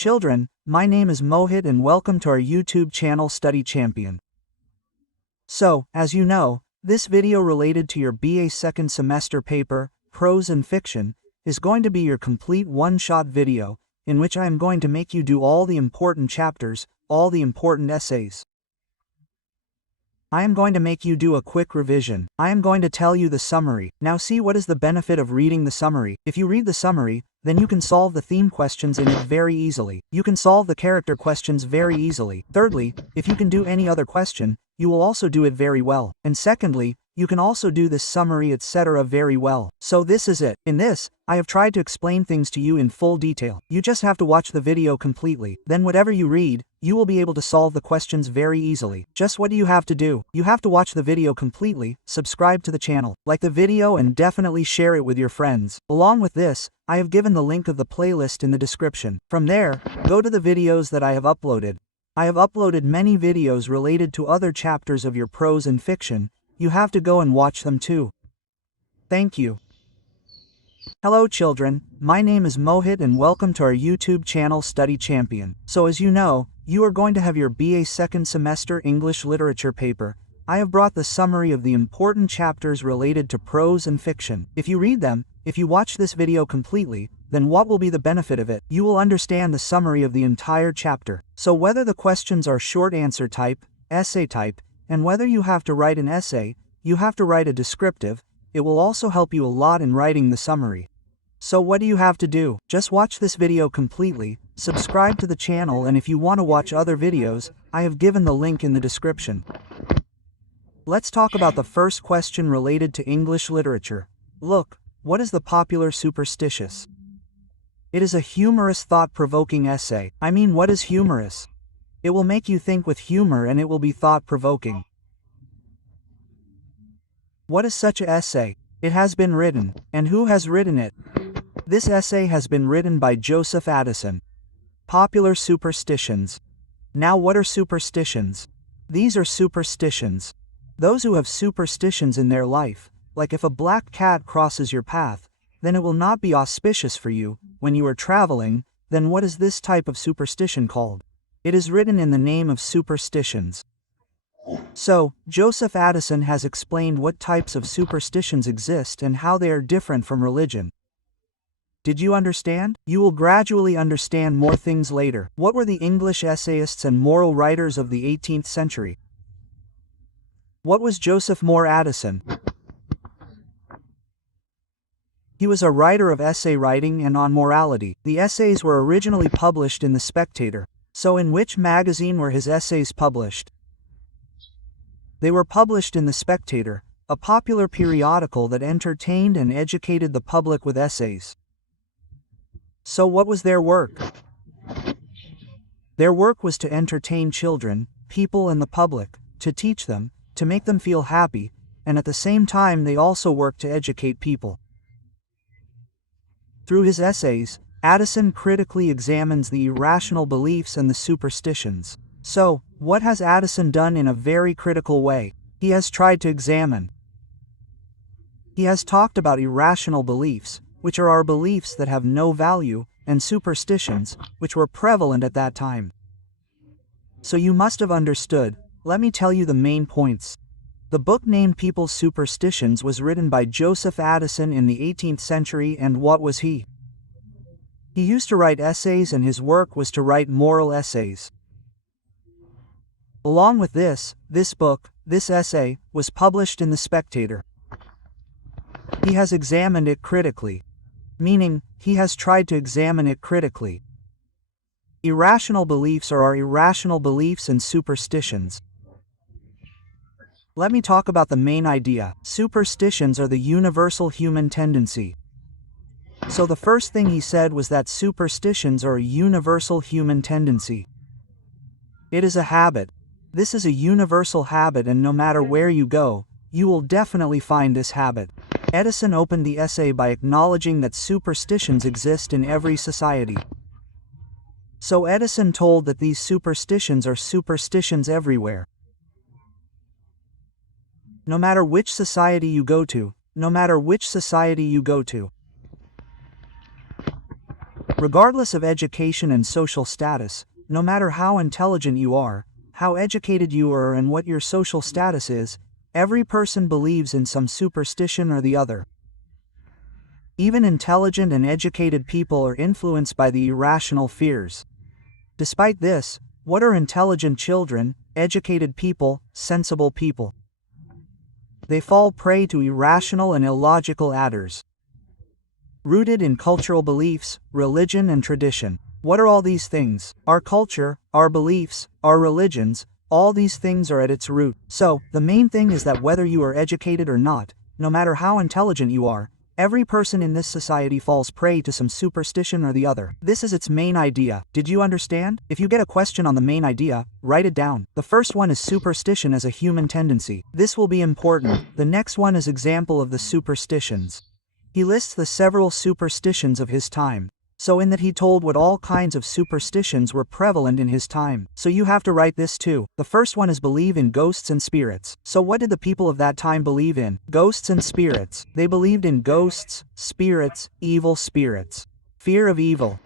Children, my name is Mohit and welcome to our YouTube channel Study Champion. So, as you know, this video related to your BA second semester paper, Prose and Fiction, is going to be your complete one-shot video, in which I am going to make you do all the important chapters, all the important essays. I am going to make you do a quick revision. I am going to tell you the summary. Now see what is the benefit of reading the summary. If you read the summary, then you can solve the theme questions in it very easily. You can solve the character questions very easily. Thirdly, if you can do any other question, you will also do it very well. And secondly, you can also do this summary etc. very well. So this is it. In this, I have tried to explain things to you in full detail. You just have to watch the video completely. Then whatever you read, you will be able to solve the questions very easily. Just what do you have to do? You have to watch the video completely, subscribe to the channel, like the video and definitely share it with your friends. Along with this, I have given the link of the playlist in the description. From there, go to the videos that I have uploaded. I have uploaded many videos related to other chapters of your prose and fiction. You have to go and watch them too. Thank you. Hello children, my name is Mohit and welcome to our YouTube channel Study Champion. So as you know, you are going to have your BA second semester English literature paper. I have brought the summary of the important chapters related to prose and fiction. If you read them, if you watch this video completely, then what will be the benefit of it? You will understand the summary of the entire chapter. So whether the questions are short answer type, essay type, and whether you have to write an essay, you have to write a descriptive, it will also help you a lot in writing the summary. So what do you have to do? Just watch this video completely, subscribe to the channel, and if you want to watch other videos, I have given the link in the description. Let's talk about the first question related to English literature. Look, what is the popular superstitious? It is a humorous thought-provoking essay. I mean, what is humorous? It will make you think with humor and it will be thought-provoking. What is such an essay? It has been written. And who has written it? This essay has been written by Joseph Addison. Popular superstitions. Now what are superstitions? These are superstitions. Those who have superstitions in their life, like if a black cat crosses your path, then it will not be auspicious for you. When you are traveling, then what is this type of superstition called? It is written in the name of superstitions. So, Joseph Addison has explained what types of superstitions exist and how they are different from religion. Did you understand? You will gradually understand more things later. What were the English essayists and moral writers of the 18th century? What was Joseph Moore Addison? He was a writer of essay writing and on morality. The essays were originally published in The Spectator. So in which magazine were his essays published? They were published in The Spectator, a popular periodical that entertained and educated the public with essays. So what was their work? Their work was to entertain children, people and the public, to teach them, to make them feel happy, and at the same time they also worked to educate people. Through his essays, Addison critically examines the irrational beliefs and the superstitions. So, what has Addison done in a very critical way? He has tried to examine. He has talked about irrational beliefs, which are our beliefs that have no value, and superstitions, which were prevalent at that time. So you must have understood. Let me tell you the main points. The book named People's Superstitions was written by Joseph Addison in the 18th century, and what was he? He used to write essays and his work was to write moral essays. Along with this essay, was published in The Spectator. He has examined it critically. Meaning, he has tried to examine it critically. Irrational beliefs are our irrational beliefs and superstitions. Let me talk about the main idea. Superstitions are the universal human tendency. So the first thing he said was that superstitions are a universal human tendency. It is a habit. This is a universal habit, and no matter where you go, you will definitely find this habit. Addison opened the essay by acknowledging that superstitions exist in every society. So Addison told that these superstitions are superstitions everywhere. No matter which society you go to, Regardless of education and social status, no matter how intelligent you are, how educated you are and what your social status is, every person believes in some superstition or the other. Even intelligent and educated people are influenced by the irrational fears. Despite this, what are intelligent children, educated people, sensible people? They fall prey to irrational and illogical adders. Rooted in cultural beliefs, religion and tradition. What are all these things? Our culture, our beliefs, our religions, all these things are at its root. So, the main thing is that whether you are educated or not, no matter how intelligent you are, every person in this society falls prey to some superstition or the other. This is its main idea. Did you understand? If you get a question on the main idea, write it down. The first one is superstition as a human tendency. This will be important. The next one is example of the superstitions. He lists the several superstitions of his time. So in that he told what all kinds of superstitions were prevalent in his time. So you have to write this too. The first one is believe in ghosts and spirits. So what did the people of that time believe in? Ghosts and spirits. They believed in ghosts, spirits, evil spirits. Fear of evil.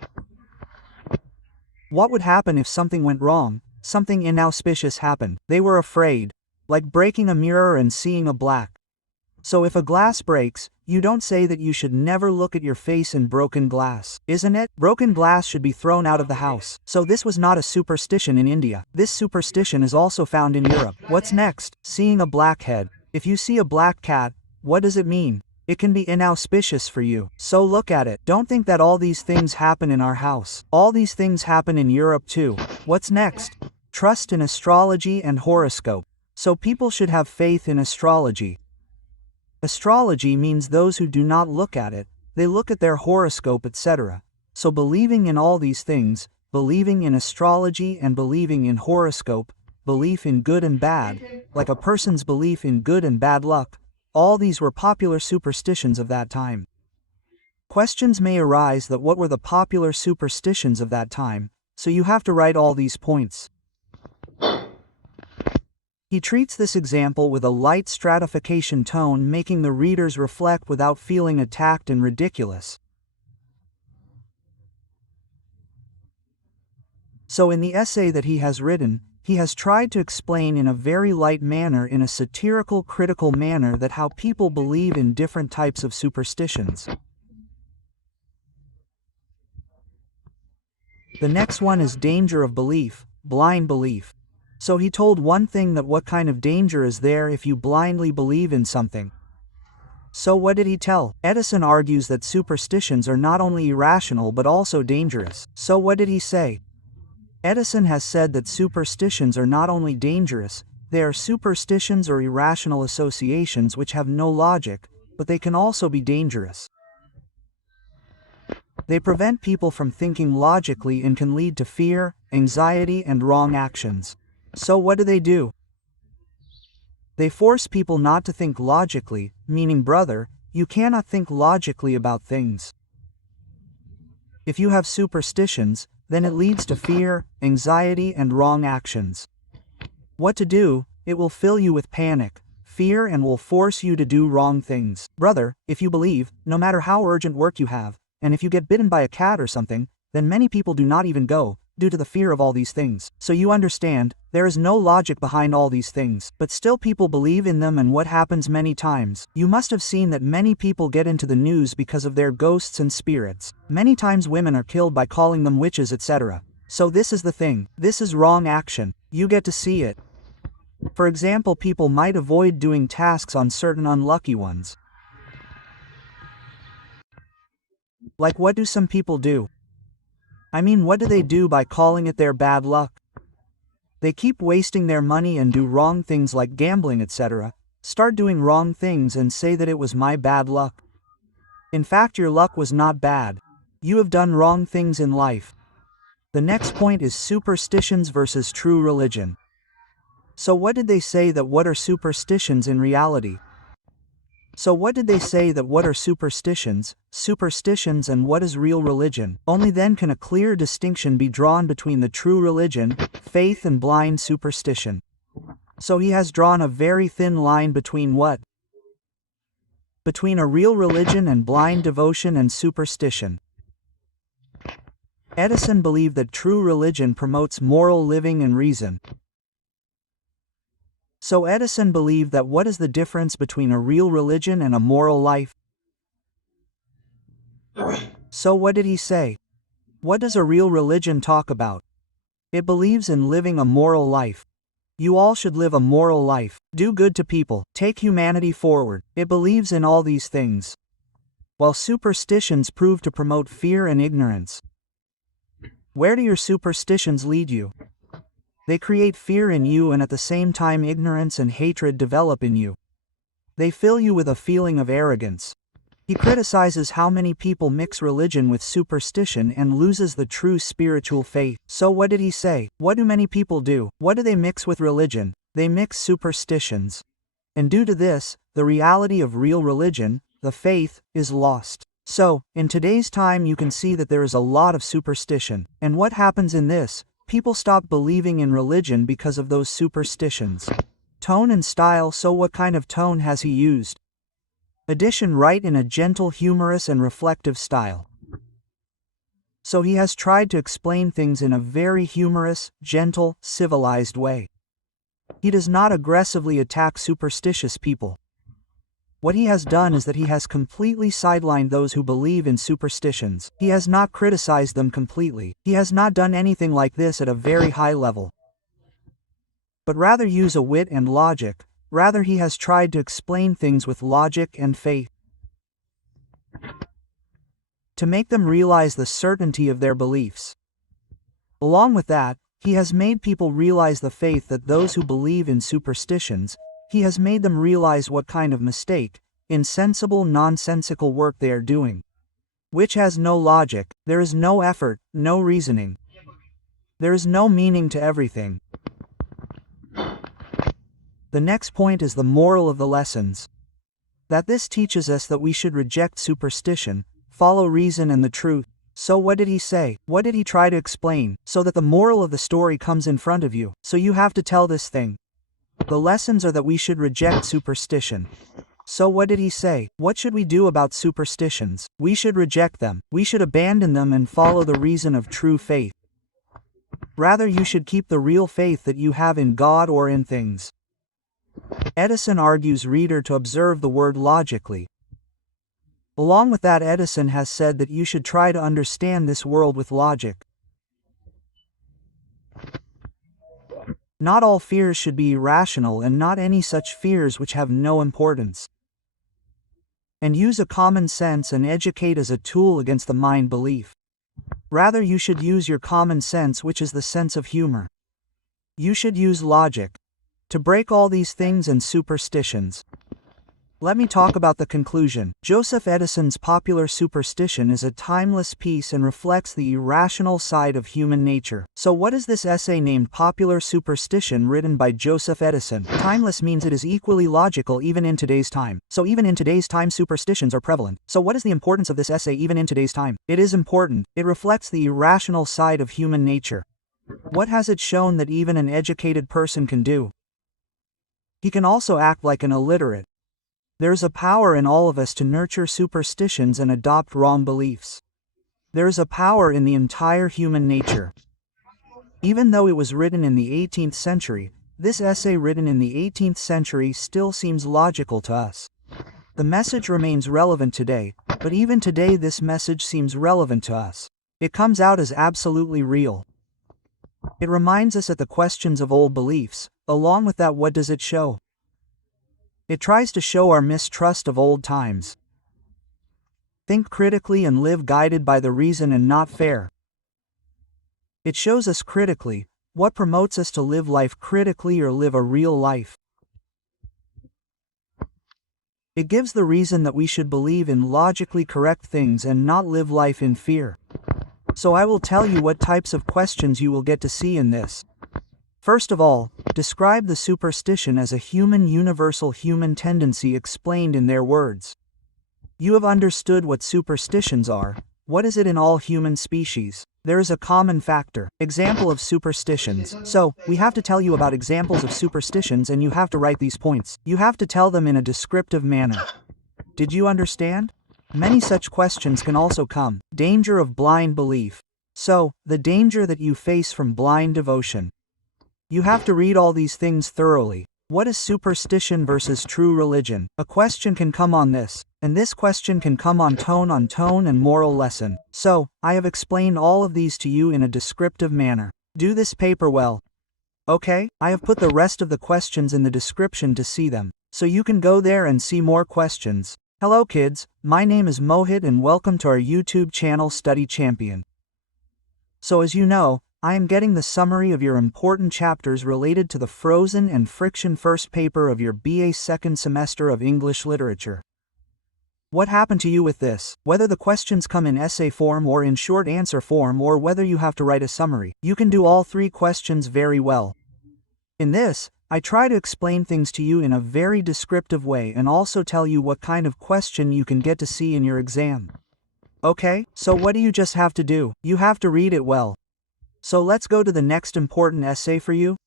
What would happen if something went wrong? Something inauspicious happened. They were afraid. Like breaking a mirror and seeing a black. So if a glass breaks, you don't say that you should never look at your face in broken glass, isn't it? Broken glass should be thrown out of the house. So this was not a superstition in India. This superstition is also found in Europe. What's next? Seeing a black head. If you see a black cat, what does it mean? It can be inauspicious for you. So look at it. Don't think that all these things happen in our house. All these things happen in Europe too. What's next? Trust in astrology and horoscope. So people should have faith in astrology. Astrology means those who do not look at it, they look at their horoscope, etc. So believing in all these things, believing in astrology and believing in horoscope, belief in good and bad, like a person's belief in good and bad luck, all these were popular superstitions of that time. Questions may arise that what were the popular superstitions of that time, so you have to write all these points. He treats this example with a light stratification tone, making the readers reflect without feeling attacked and ridiculous. So in the essay that he has written, he has tried to explain in a very light manner, in a satirical, critical manner, that how people believe in different types of superstitions. The next one is danger of belief, blind belief. So he told one thing, that what kind of danger is there if you blindly believe in something. So what did he tell? Edison argues that superstitions are not only irrational but also dangerous. So what did he say? Edison has said that superstitions are not only dangerous, they are superstitions or irrational associations which have no logic, but they can also be dangerous. They prevent people from thinking logically and can lead to fear, anxiety, and wrong actions. So what do? They force people not to think logically, meaning, brother, you cannot think logically about things. If you have superstitions, then it leads to fear, anxiety, and wrong actions. What to do? It will fill you with panic, fear, and will force you to do wrong things. Brother, if you believe, no matter how urgent work you have, and if you get bitten by a cat or something, then many people do not even go, due to the fear of all these things. So you understand, there is no logic behind all these things, but still people believe in them. And what happens many times? You must have seen that many people get into the news because of their ghosts and spirits. Many times women are killed by calling them witches, etc. So this is the thing. This is wrong action. You get to see it. For example, people might avoid doing tasks on certain unlucky ones. Like what do some people do? I mean, what do they do by calling it their bad luck? They keep wasting their money and do wrong things like gambling, etc. Start doing wrong things and say that it was my bad luck. In fact, your luck was not bad. You have done wrong things in life. The next point is superstitions versus true religion. So what did they say that what are superstitions in reality? So what did they say that what are superstitions, and what is real religion? Only then can a clear distinction be drawn between the true religion, faith, and blind superstition. So he has drawn a very thin line between what? Between a real religion and blind devotion and superstition. Edison believed that true religion promotes moral living and reason. So Edison believed that what is the difference between a real religion and a moral life? So what did he say? What does a real religion talk about? It believes in living a moral life. You all should live a moral life, do good to people, take humanity forward. It believes in all these things. While superstitions prove to promote fear and ignorance. Where do your superstitions lead you? They create fear in you, and at the same time ignorance and hatred develop in you. They fill you with a feeling of arrogance. He criticizes how many people mix religion with superstition and loses the true spiritual faith. So what did he say? What do many people do? What do they mix with religion? They mix superstitions. And due to this, the reality of real religion, the faith, is lost. So, in today's time you can see that there is a lot of superstition. And what happens in this? People stop believing in religion because of those superstitions. Tone and style. So what kind of tone has he used? Addition, write in a gentle, humorous and reflective style. So he has tried to explain things in a very humorous, gentle, civilized way. He does not aggressively attack superstitious people. What he has done is that he has completely sidelined those who believe in superstitions. He has not criticized them completely. He has not done anything like this at a very high level. But rather use a wit and logic. Rather he has tried to explain things with logic and faith. To make them realize the certainty of their beliefs. Along with that, he has made people realize the faith that those who believe in superstitions, he has made them realize what kind of mistake, insensible, nonsensical work they are doing. Which has no logic, there is no effort, no reasoning. There is no meaning to everything. The next point is the moral of the lessons. That this teaches us that we should reject superstition, follow reason and the truth. So what did he say? What did he try to explain? So that the moral of the story comes in front of you. So you have to tell this thing. The lessons are that we should reject superstition. So what did he say? What should we do about superstitions? We should reject them. We should abandon them and follow the reason of true faith. Rather you should keep the real faith that you have in God or in things. Edison argues reader to observe the word logically. Along with that, Edison has said that you should try to understand this world with logic. Not all fears should be irrational, and not any such fears which have no importance. And use a common sense and educate as a tool against the mind belief. Rather you should use your common sense, which is the sense of humor. You should use logic to break all these things and superstitions. Let me talk about the conclusion. Joseph Edison's popular superstition is a timeless piece and reflects the irrational side of human nature. So what is this essay named Popular Superstition, written by Joseph Edison? Timeless means it is equally logical even in today's time. So even in today's time superstitions are prevalent. So what is the importance of this essay even in today's time? It is important. It reflects the irrational side of human nature. What has it shown that even an educated person can do? He can also act like an illiterate. There's a power in all of us to nurture superstitions and adopt wrong beliefs. There's a power in the entire human nature. Even though it was written in the 18th century, this essay written in the 18th century still seems logical to us. The message remains relevant today, but even today this message seems relevant to us. It comes out as absolutely real. It reminds us at the questions of old beliefs. Along with that, what does it show? It tries to show our mistrust of old times. Think critically and live guided by the reason and not fair. It shows us critically what promotes us to live life critically or live a real life. It gives the reason that we should believe in logically correct things and not live life in fear. So I will tell you what types of questions you will get to see in this. First of all, describe the superstition as a universal human tendency explained in their words. You have understood what superstitions are. What is it in all human species? There is a common factor. Example of superstitions. So, we have to tell you about examples of superstitions and you have to write these points. You have to tell them in a descriptive manner. Did you understand? Many such questions can also come. Danger of blind belief. So, the danger that you face from blind devotion. You have to read all these things thoroughly. What is superstition versus true religion? A question can come on this, and this question can come on tone and moral lesson. So, I have explained all of these to you in a descriptive manner. Do this paper well. Okay, I have put the rest of the questions in the description to see them, so you can go there and see more questions. Hello kids, my name is Mohit and welcome to our YouTube channel Study Champion. So as you know, I am getting the summary of your important chapters related to the frozen and friction first paper of your BA second semester of English Literature. What happened to you with this? Whether the questions come in essay form or in short answer form or whether you have to write a summary, you can do all three questions very well. In this, I try to explain things to you in a very descriptive way and also tell you what kind of question you can get to see in your exam. Okay, so what do you just have to do? You have to read it well. So let's go to the next important essay for you.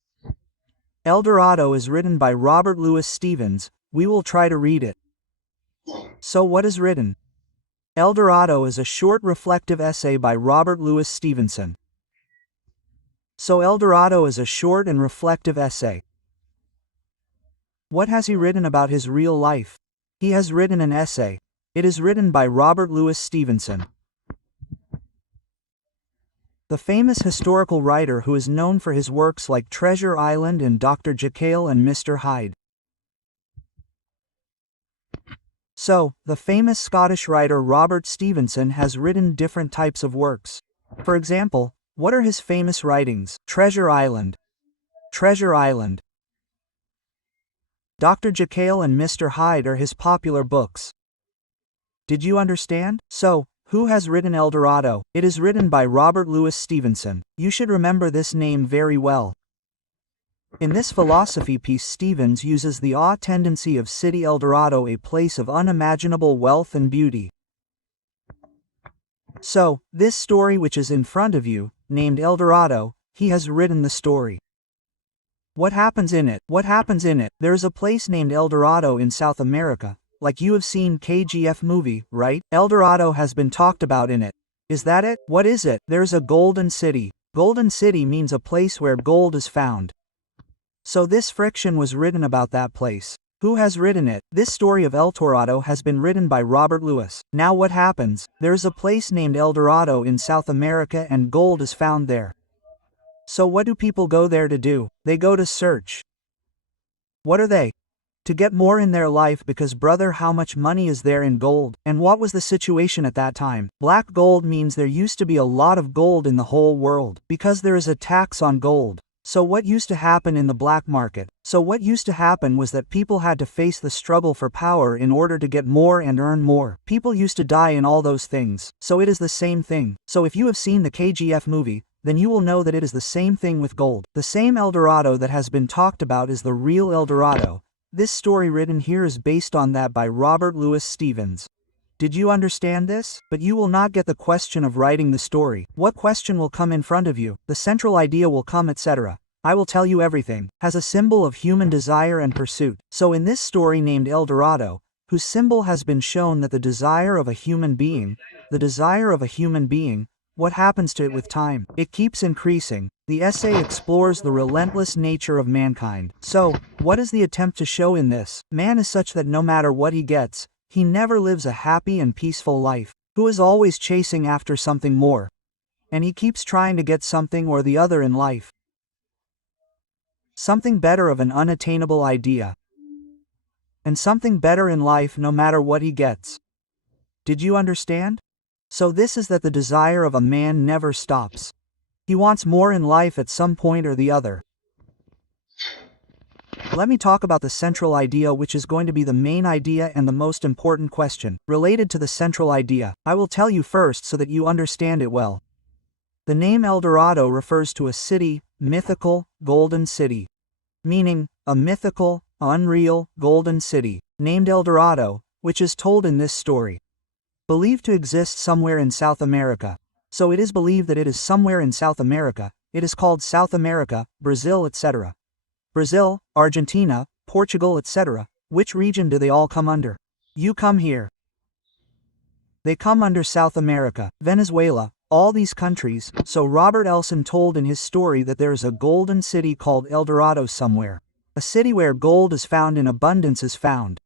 El Dorado is written by Robert Louis Stevenson. We will try to read it. So what is written? El Dorado is a short reflective essay by Robert Louis Stevenson. So El Dorado is a short and reflective essay. What has he written about his real life? He has written an essay. It is written by Robert Louis Stevenson, the famous historical writer who is known for his works like Treasure Island and Dr. Jekyll and Mr. Hyde. So, the famous Scottish writer Robert Stevenson has written different types of works. For example, what are his famous writings? Treasure Island. Treasure Island. Dr. Jekyll and Mr. Hyde are his popular books. Did you understand? So, who has written El Dorado? It is written by Robert Louis Stevenson. You should remember this name very well. In this philosophy piece, Stevens uses the tendency of city El Dorado, a place of unimaginable wealth and beauty. So, this story which is in front of you, named El Dorado, he has written the story. What happens in it? What happens in it? There is a place named El Dorado in South America. Like you have seen KGF movie, right? El Dorado has been talked about in it. Is that it? What is it? There's a golden city. Golden city means a place where gold is found. So this friction was written about that place. Who has written it? This story of El Dorado has been written by Robert Louis. Now what happens? There's a place named El Dorado in South America and gold is found there. So what do people go there to do? They go to search. What are they? To get more in their life because brother, how much money is there in gold? And what was the situation at that time? Black gold means there used to be a lot of gold in the whole world because there is a tax on gold. So what used to happen in the black market? So what used to happen was that people had to face the struggle for power in order to get more and earn more. People used to die in all those things. So it is the same thing. So if you have seen the KGF movie, then you will know that it is the same thing with gold. The same El Dorado that has been talked about is the real El Dorado. This story written here is based on that by Robert Louis Stevenson. Did you understand this? But you will not get the question of writing the story. What question will come in front of you? The central idea will come, etc. I will tell you everything. Has a symbol of human desire and pursuit. So in this story named El Dorado, whose symbol has been shown that the desire of a human being, what happens to it with time? It keeps increasing. The essay explores the relentless nature of mankind. So, what is the attempt to show in this? Man is such that no matter what he gets, he never lives a happy and peaceful life. Who is always chasing after something more? And he keeps trying to get something or the other in life. Something better of an unattainable idea. And something better in life no matter what he gets. Did you understand? So this is that the desire of a man never stops. He wants more in life at some point or the other. Let me talk about the central idea, which is going to be the main idea and the most important question. Related to the central idea, I will tell you first so that you understand it well. The name El Dorado refers to a city, mythical, golden city. Meaning, a mythical, unreal, golden city, named El Dorado, which is told in this story. Believed to exist somewhere in South America. So it is believed that it is somewhere in South America. It is called South America, Brazil, etc. Brazil, Argentina, Portugal, etc. Which region do they all come under? You come here. They come under South America, Venezuela, all these countries, so Robert Elson told in his story that there is a golden city called El Dorado somewhere. A city where gold is found in abundance is found.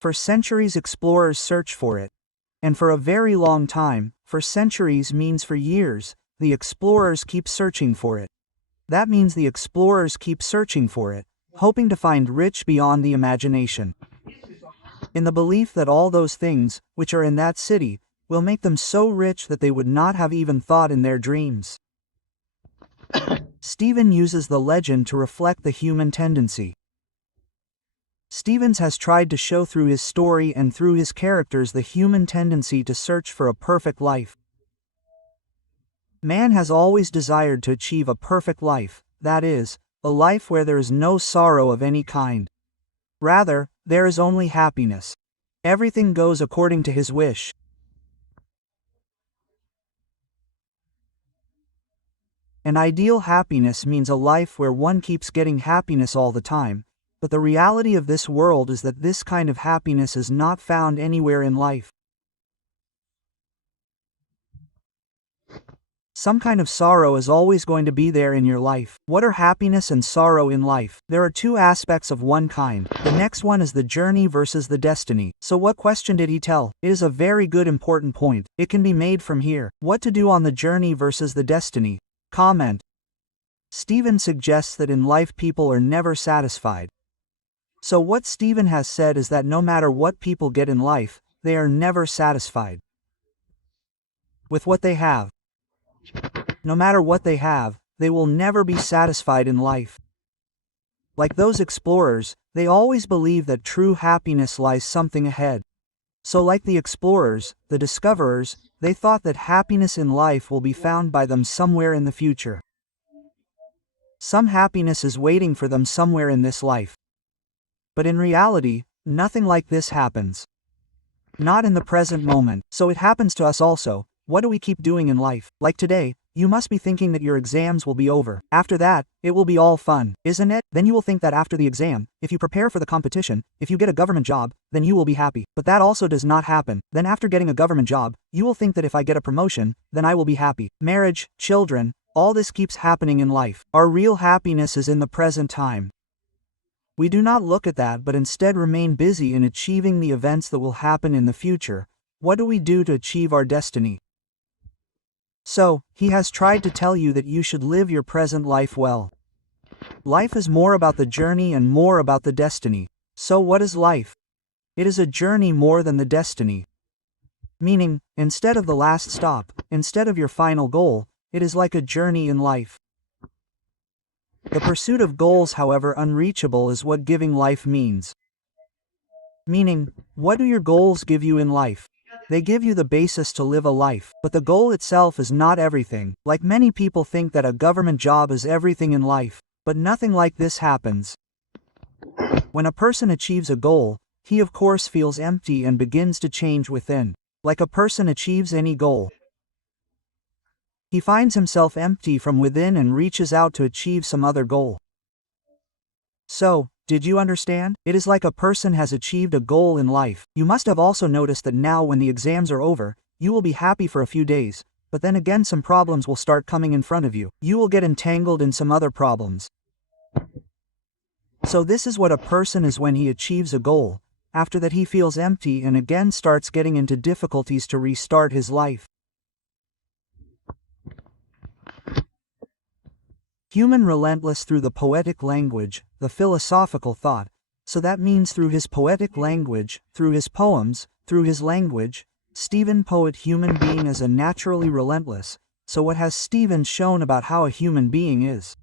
For centuries explorers search for it. And for a very long time, for centuries means for years, the explorers keep searching for it. That means the explorers keep searching for it, hoping to find rich beyond the imagination. In the belief that all those things, which are in that city, will make them so rich that they would not have even thought in their dreams. Stephen uses the legend to reflect the human tendency. Stevens has tried to show through his story and through his characters the human tendency to search for a perfect life. Man has always desired to achieve a perfect life, that is, a life where there is no sorrow of any kind. Rather, there is only happiness. Everything goes according to his wish. An ideal happiness means a life where one keeps getting happiness all the time, but the reality of this world is that this kind of happiness is not found anywhere in life. Some kind of sorrow is always going to be there in your life. What are happiness and sorrow in life? There are two aspects of one kind. The next one is the journey versus the destiny. So what question did he tell? It is a very good important point. It can be made from here. What to do on the journey versus the destiny? Comment. Stephen suggests that in life people are never satisfied. So what Stephen has said is that no matter what people get in life, they are never satisfied with what they have. No matter what they have, they will never be satisfied in life. Like those explorers, they always believe that true happiness lies something ahead. So like the explorers, the discoverers, they thought that happiness in life will be found by them somewhere in the future. Some happiness is waiting for them somewhere in this life. But in reality, nothing like this happens. Not in the present moment. So it happens to us also. What do we keep doing in life? Like today, you must be thinking that your exams will be over. After that, it will be all fun, isn't it? Then you will think that after the exam, if you prepare for the competition, if you get a government job, then you will be happy. But that also does not happen. Then after getting a government job, you will think that if I get a promotion, then I will be happy. Marriage, children, all this keeps happening in life. Our real happiness is in the present time. We do not look at that but instead remain busy in achieving the events that will happen in the future. What do we do to achieve our destiny? So, he has tried to tell you that you should live your present life well. Life is more about the journey and more about the destiny. So what is life? It is a journey more than the destiny. Meaning, instead of the last stop, instead of your final goal, it is like a journey in life. The pursuit of goals, however unreachable, is what giving life means. Meaning, what do your goals give you in life? They give you the basis to live a life, but the goal itself is not everything. Like many people think that a government job is everything in life, but nothing like this happens. When a person achieves a goal, he of course feels empty and begins to change within. Like a person achieves any goal, he finds himself empty from within and reaches out to achieve some other goal. So, did you understand? It is like a person has achieved a goal in life. You must have also noticed that now when the exams are over, you will be happy for a few days, but then again some problems will start coming in front of you. You will get entangled in some other problems. So this is what a person is when he achieves a goal. After that he feels empty and again starts getting into difficulties to restart his life. Human relentless through the poetic language, the philosophical thought, so that means through his poetic language, through his poems, through his language, Stephen poet human being is a naturally relentless. So what has Stephen shown about how a human being is?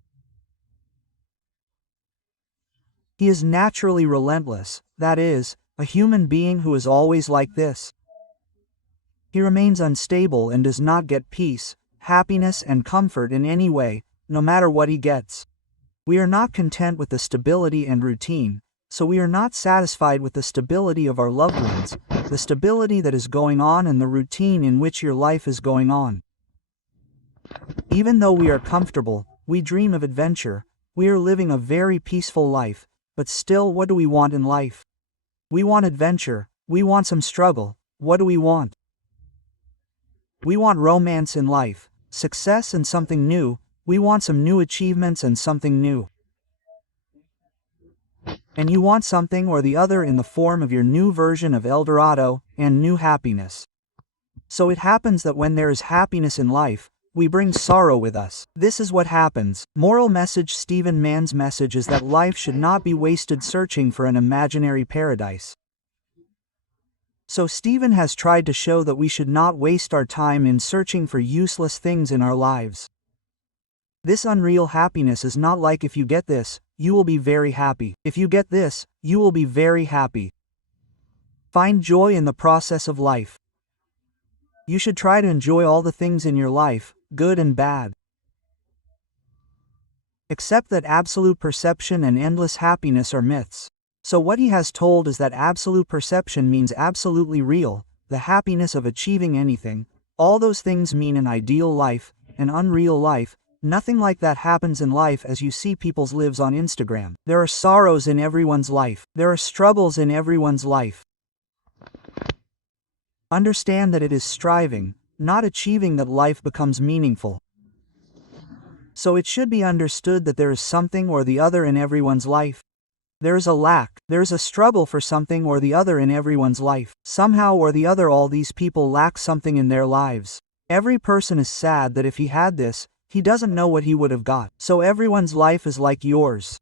He is naturally relentless, that is, a human being who is always like this. He remains unstable and does not get peace, happiness and comfort in any way, no matter what he gets. We are not content with the stability and routine, so we are not satisfied with the stability of our loved ones, the stability that is going on and the routine in which your life is going on. Even though we are comfortable, we dream of adventure, we are living a very peaceful life, but still what do we want in life? We want adventure, we want some struggle. What do we want? We want romance in life, success and something new. We want some new achievements and something new. And you want something or the other in the form of your new version of El Dorado and new happiness. So it happens that when there is happiness in life, we bring sorrow with us. This is what happens. Moral message: Stephen Mann's message is that life should not be wasted searching for an imaginary paradise. So Stephen has tried to show that we should not waste our time in searching for useless things in our lives. This unreal happiness is not like if you get this, you will be very happy. If you get this, you will be very happy. Find joy in the process of life. You should try to enjoy all the things in your life, good and bad. Accept that absolute perception and endless happiness are myths. So what he has told is that absolute perception means absolutely real, the happiness of achieving anything. All those things mean an ideal life, an unreal life. Nothing like that happens in life as you see people's lives on Instagram. There are sorrows in everyone's life. There are struggles in everyone's life. Understand that it is striving, not achieving, that life becomes meaningful. So it should be understood that there is something or the other in everyone's life. There is a lack, there is a struggle for something or the other in everyone's life. Somehow or the other all these people lack something in their lives. Every person is sad that if he had this, he doesn't know what he would have got. So everyone's life is like yours.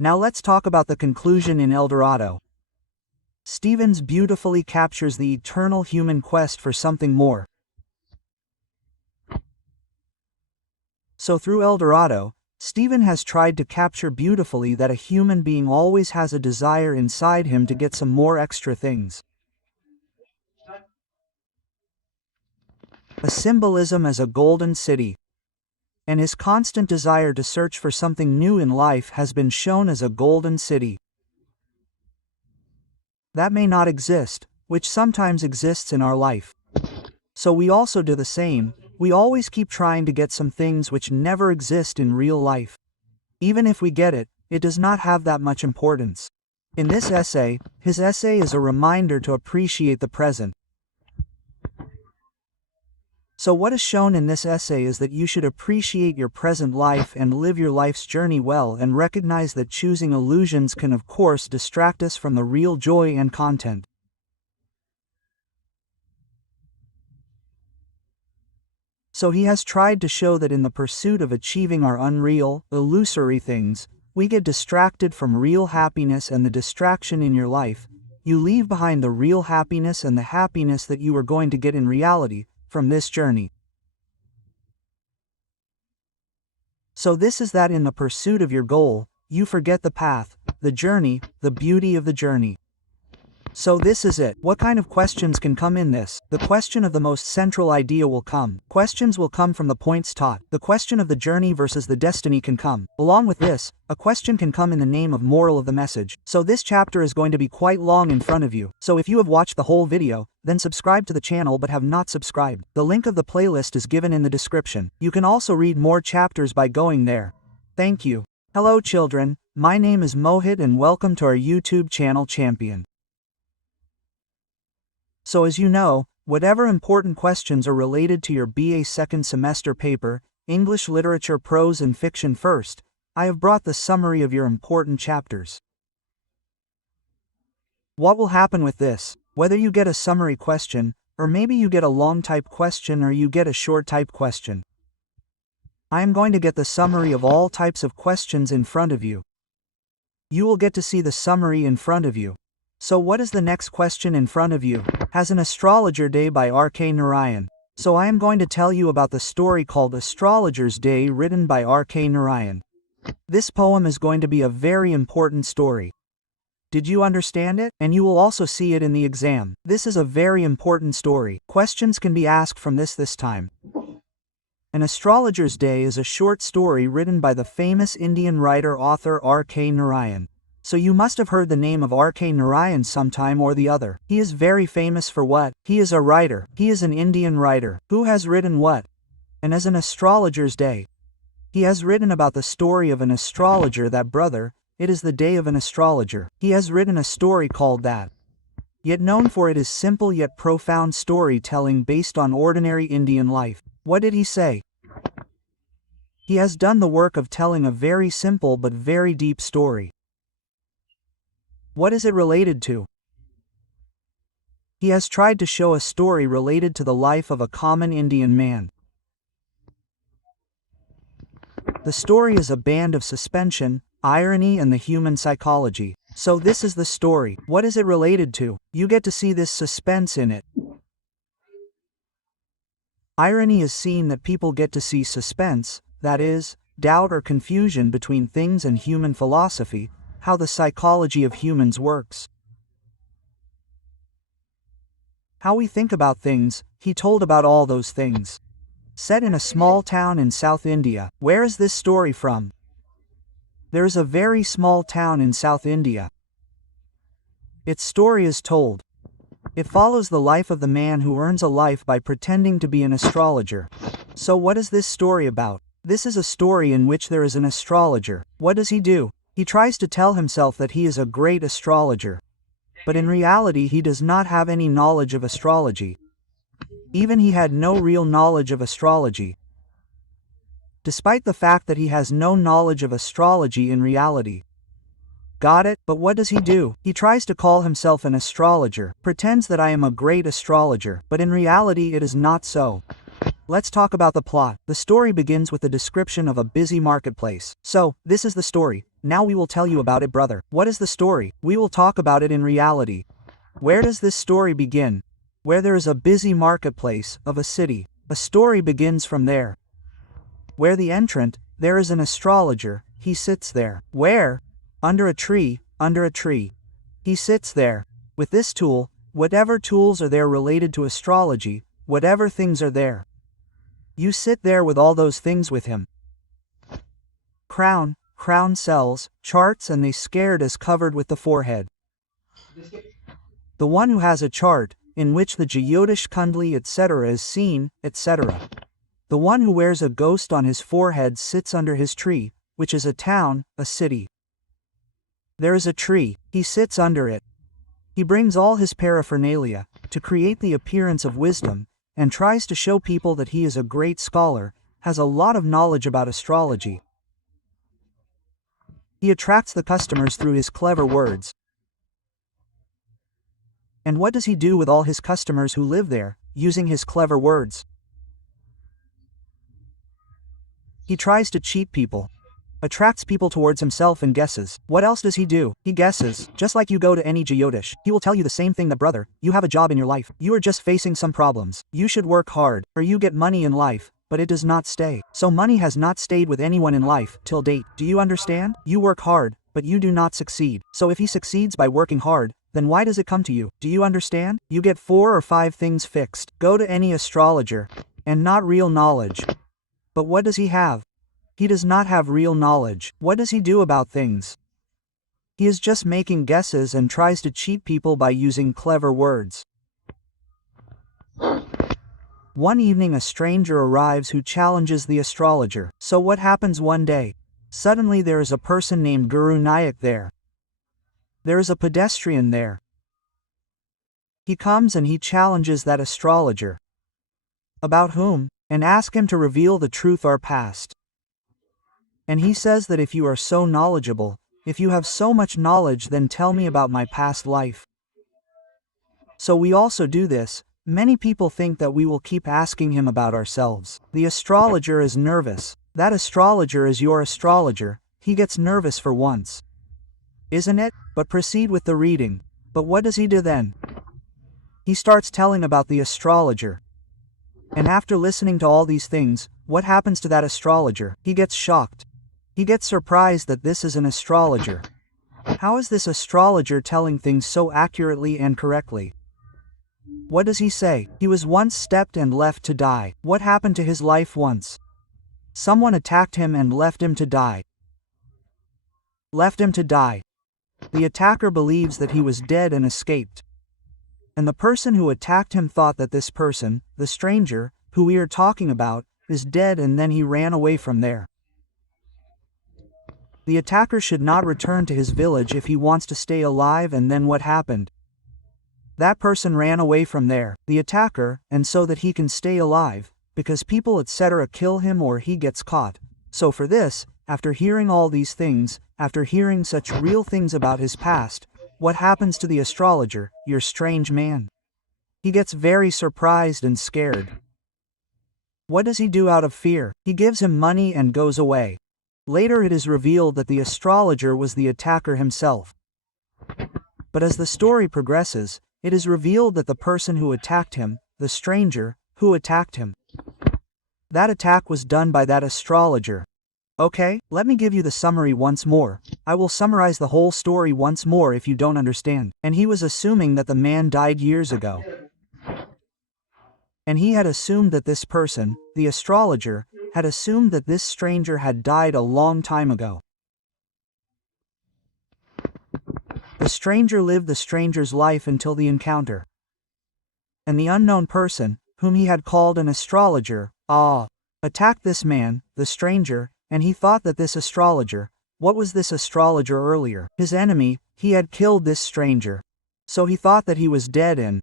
Now let's talk about the conclusion in El Dorado. Stevens beautifully captures the eternal human quest for something more. So through El Dorado, Stephen has tried to capture beautifully that a human being always has a desire inside him to get some more extra things. A symbolism as a golden city. And his constant desire to search for something new in life has been shown as a golden city. That may not exist, which sometimes exists in our life. So we also do the same. We always keep trying to get some things which never exist in real life. Even if we get it, it does not have that much importance. In this essay, his essay is a reminder to appreciate the present. So what is shown in this essay is that you should appreciate your present life and live your life's journey well, and recognize that choosing illusions can of course distract us from the real joy and content. So he has tried to show that in the pursuit of achieving our unreal, illusory things, we get distracted from real happiness, and the distraction in your life, you leave behind the real happiness and the happiness that you are going to get in reality from this journey. So this is that in the pursuit of your goal, you forget the path, the journey, the beauty of the journey. So this is it. What kind of questions can come in this? The question of the most central idea will come. Questions will come from the points taught. The question of the journey versus the destiny can come. Along with this, a question can come in the name of moral of the message. So this chapter is going to be quite long in front of you. So if you have watched the whole video, then subscribe to the channel but have not subscribed. The link of the playlist is given in the description. You can also read more chapters by going there. Thank you. Hello children, my name is Mohit and welcome to our YouTube channel Champion. So as you know, whatever important questions are related to your BA second semester paper, English Literature Prose and Fiction First, I have brought the summary of your important chapters. What will happen with this? Whether you get a summary question, or maybe you get a long type question or you get a short type question. I am going to get the summary of all types of questions in front of you. You will get to see the summary in front of you. So what is the next question in front of you? Has an Astrologer Day by R.K. Narayan. So I am going to tell you about the story called Astrologer's Day written by R.K. Narayan. This poem is going to be a very important story. Did you understand it? And you will also see it in the exam. This is a very important story. Questions can be asked from this time. An Astrologer's Day is a short story written by the famous Indian writer-author R.K. Narayan. So you must have heard the name of R.K. Narayan sometime or the other. He is very famous for what? He is a writer. He is an Indian writer. Who has written what? And as an Astrologer's Day. He has written about the story of an astrologer, that brother, it is the day of an astrologer. He has written a story called that. yet known for its simple yet profound storytelling based on ordinary Indian life. What did he say? He has done the work of telling a very simple but very deep story. What is it related to? He has tried to show a story related to the life of a common Indian man. The story is a band of suspension, irony and the human psychology. So this is the story. What is it related to? You get to see this suspense in it. Irony is seen that people get to see suspense, that is, doubt or confusion between things and human philosophy, how the psychology of humans works. How we think about things, he told about all those things. Set in a small town in South India. Where is this story from? There is a very small town in South India. Its story is told. It follows the life of the man who earns a life by pretending to be an astrologer. So what is this story about? This is a story in which there is an astrologer. What does he do? He tries to tell himself that he is a great astrologer. But in reality he does not have any knowledge of astrology. Even he had no real knowledge of astrology. Despite the fact that he has no knowledge of astrology in reality. Got it? But what does he do? He tries to call himself an astrologer, pretends that I am a great astrologer, but in reality it is not so. Let's talk about the plot. The story begins with the description of a busy marketplace. So, this is the story. Now we will tell you about it, brother. What is the story? We will talk about it in reality. Where does this story begin? Where there is a busy marketplace of a city. A story begins from there. Where the entrant, there is an astrologer, he sits there. Where? Under a tree, under a tree. He sits there. With this tool, whatever tools are there related to astrology, whatever things are there. You sit there with all those things with him. Crown sells, charts and they scared as covered with the forehead. The one who has a chart, in which the Jyotish Kundli etc. is seen, etc. The one who wears a ghost on his forehead sits under his tree, which is a town, a city. There is a tree, he sits under it. He brings all his paraphernalia, to create the appearance of wisdom, and tries to show people that he is a great scholar, has a lot of knowledge about astrology. He attracts the customers through his clever words. And what does he do with all his customers who live there, using his clever words? He tries to cheat people. Attracts people towards himself and guesses. What else does he do? He guesses. Just like you go to any Jyotish, he will tell you the same thing, that brother, you have a job in your life. You are just facing some problems. You should work hard, or you get money in life, but it does not stay. So money has not stayed with anyone in life, till date. Do you understand? You work hard, but you do not succeed. So if he succeeds by working hard, then why does it come to you? Do you understand? You get 4 or 5 things fixed. Go to any astrologer, and not real knowledge. But what does he have? He does not have real knowledge. What does he do about things? He is just making guesses and tries to cheat people by using clever words. One evening a stranger arrives who challenges the astrologer. So what happens one day? Suddenly there is a person named Guru Nayak there. There is a pedestrian there. He comes and he challenges that astrologer. About whom? And asks him to reveal the truth or past. And he says that if you are so knowledgeable, if you have so much knowledge, then tell me about my past life. So we also do this. Many people think that we will keep asking him about ourselves. The astrologer is nervous. That astrologer is your astrologer. He gets nervous for once. Isn't it? But proceed with the reading. But what does he do then? He starts telling about the astrologer. And after listening to all these things, what happens to that astrologer? He gets shocked. He gets surprised that this is an astrologer. How is this astrologer telling things so accurately and correctly? What does he say? He was once stepped and left to die. What happened to his life once? Someone attacked him and left him to die. Left him to die. The attacker believes that he was dead and escaped. And the person who attacked him thought that this person, the stranger, who we are talking about, is dead, and then he ran away from there. The attacker should not return to his village if he wants to stay alive. And then what happened? That person ran away from there, the attacker, and so that he can stay alive, because people etc. kill him or he gets caught. So for this, after hearing all these things, after hearing such real things about his past, what happens to the astrologer, your strange man? He gets very surprised and scared. What does he do out of fear? He gives him money and goes away. Later it is revealed that the astrologer was the attacker himself. But as the story progresses, it is revealed that the person who attacked him, the stranger, who attacked him, that attack was done by that astrologer. Okay, let me give you the summary once more. I will summarize the whole story once more if you don't understand. And he was assuming that the man died years ago. And he had assumed that this person, the astrologer, had assumed that this stranger had died a long time ago. The stranger lived the stranger's life until the encounter. And the unknown person, whom he had called an astrologer, attacked this man, the stranger, and he thought that this astrologer, what was this astrologer earlier? His enemy. He had killed this stranger. So he thought that he was dead and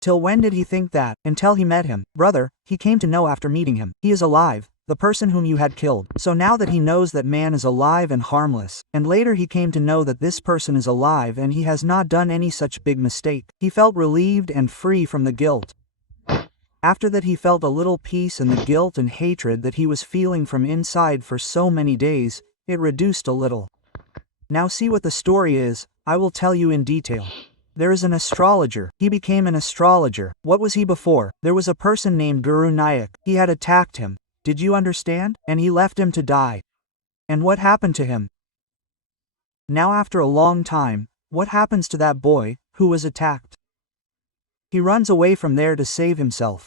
till when did he think that? Until he met him. Brother, he came to know after meeting him. He is alive, the person whom you had killed. So now that he knows that man is alive and harmless, and later he came to know that this person is alive and he has not done any such big mistake, he felt relieved and free from the guilt. After that he felt a little peace, and the guilt and hatred that he was feeling from inside for so many days, it reduced a little. Now see what the story is, I will tell you in detail. There is an astrologer. He became an astrologer. What was he before? There was a person named Guru Nayak. He had attacked him. Did you understand? And he left him to die. And what happened to him? Now after a long time, what happens to that boy, who was attacked? He runs away from there to save himself.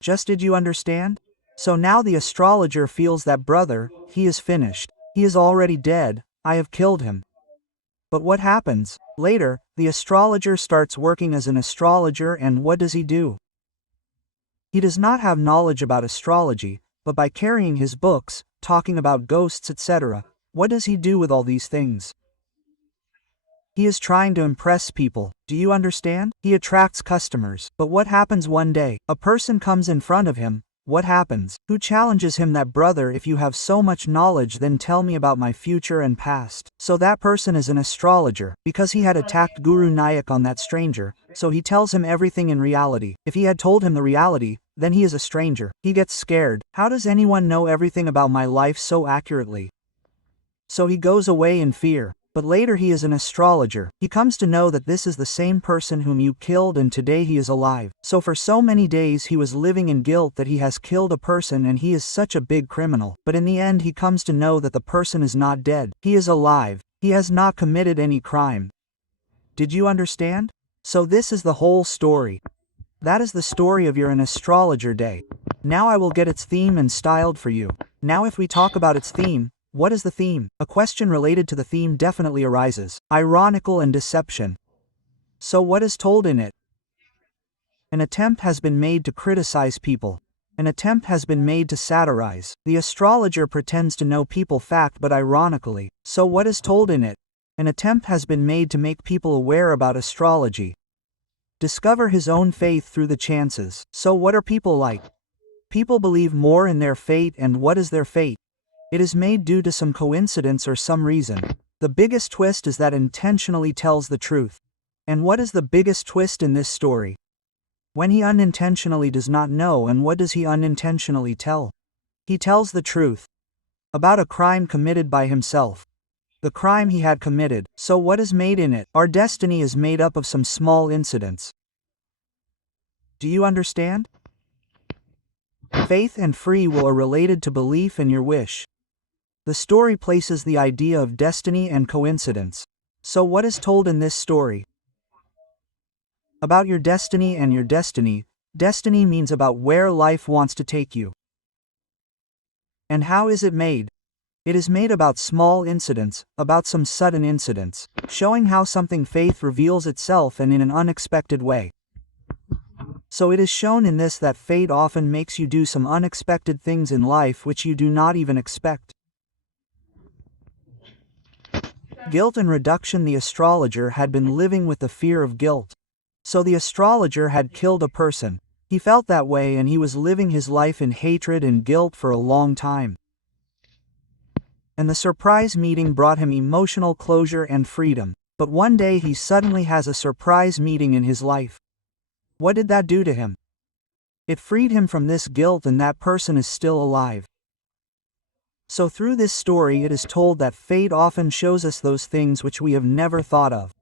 Just did you understand? So now the astrologer feels that brother, he is finished. He is already dead, I have killed him. But what happens? Later, the astrologer starts working as an astrologer, and what does he do? He does not have knowledge about astrology, but by carrying his books, talking about ghosts etc., what does he do with all these things? He is trying to impress people. Do you understand? He attracts customers. But what happens one day? A person comes in front of him. What happens? Who challenges him that brother, if you have so much knowledge, then tell me about my future and past. So that person is an astrologer, because he had attacked Guru Nayak on that stranger, so he tells him everything in reality. If he had told him the reality, then he is a stranger. He gets scared. How does anyone know everything about my life so accurately? So he goes away in fear. But later he is an astrologer. He comes to know that this is the same person whom you killed, and today he is alive. So for so many days he was living in guilt that he has killed a person and he is such a big criminal. But in the end he comes to know that the person is not dead. He is alive. He has not committed any crime. Did you understand? So this is the whole story. That is the story of an astrologer day. Now I will get its theme and styled for you. Now if we talk about its theme, what is the theme? A question related to the theme definitely arises. Ironical and deception. So what is told in it? An attempt has been made to criticize people. An attempt has been made to satirize. The astrologer pretends to know people fact but ironically. So what is told in it? An attempt has been made to make people aware about astrology. Discover his own faith through the chances. So what are people like? People believe more in their fate, and what is their fate? It is made due to some coincidence or some reason. The biggest twist is that intentionally tells the truth. And what is the biggest twist in this story? When he unintentionally does not know, and what does he unintentionally tell? He tells the truth. About a crime committed by himself. The crime he had committed. So what is made in it? Our destiny is made up of some small incidents. Do you understand? Faith and free will are related to belief and your wish. The story places the idea of destiny and coincidence. So what is told in this story? About your destiny and your destiny. Destiny means about where life wants to take you. And how is it made? It is made about small incidents, about some sudden incidents, showing how something faith reveals itself and in an unexpected way. So it is shown in this that fate often makes you do some unexpected things in life which you do not even expect. Guilt and reduction. The astrologer had been living with the fear of guilt. So the astrologer had killed a person. He felt that way and he was living his life in hatred and guilt for a long time. And the surprise meeting brought him emotional closure and freedom. But one day he suddenly has a surprise meeting in his life. What did that do to him? It freed him from this guilt, and that person is still alive. So through this story it is told that fate often shows us those things which we have never thought of.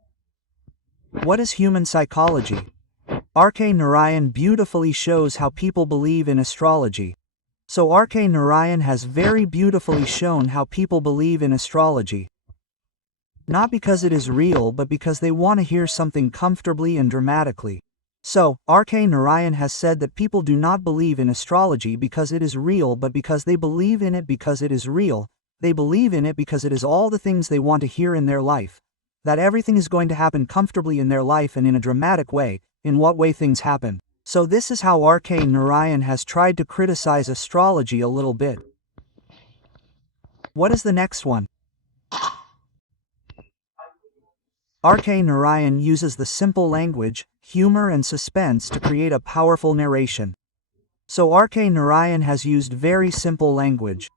What is human psychology? R.K. Narayan beautifully shows how people believe in astrology. So R.K. Narayan has very beautifully shown how people believe in astrology. Not because it is real, but because they want to hear something comfortably and dramatically. So, R.K. Narayan has said that people do not believe in astrology because it is real, but because they believe in it because it is real. They believe in it because it is all the things they want to hear in their life. That everything is going to happen comfortably in their life and in a dramatic way, in what way things happen. So this is how R.K. Narayan has tried to criticize astrology a little bit. What is the next one? R.K. Narayan uses the simple language, humor and suspense to create a powerful narration. So R.K. Narayan has used very simple language.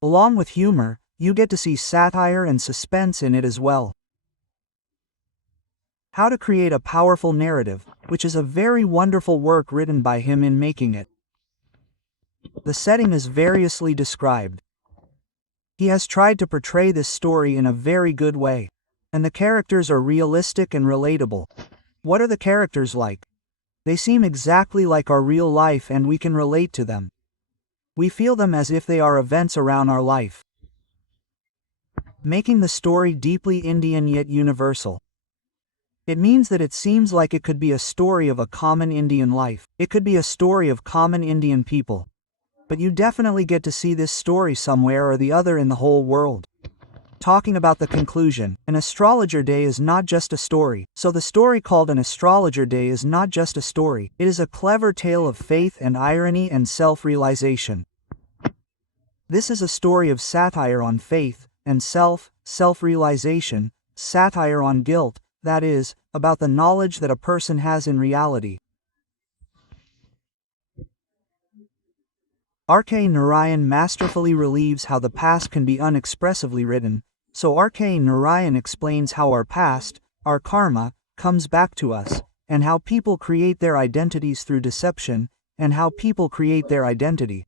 Along with humor, you get to see satire and suspense in it as well. How to create a powerful narrative, which is a very wonderful work written by him in making it. The setting is variously described. He has tried to portray this story in a very good way. And the characters are realistic and relatable. What are the characters like? They seem exactly like our real life and we can relate to them. We feel them as if they are events around our life. Making the story deeply Indian yet universal. It means that it seems like it could be a story of a common Indian life. It could be a story of common Indian people. But you definitely get to see this story somewhere or the other in the whole world. Talking about the conclusion, An Astrologer Day is not just a story. So the story called An Astrologer Day is not just a story. It is a clever tale of faith and irony and self-realization. This is a story of satire on faith and self-realization, satire on guilt, that is, about the knowledge that a person has in reality. R.K. Narayan masterfully relieves how the past can be unexpressively written. So R.K. Narayan explains how our past, our karma, comes back to us, and how people create their identities through deception, and how people create their identity.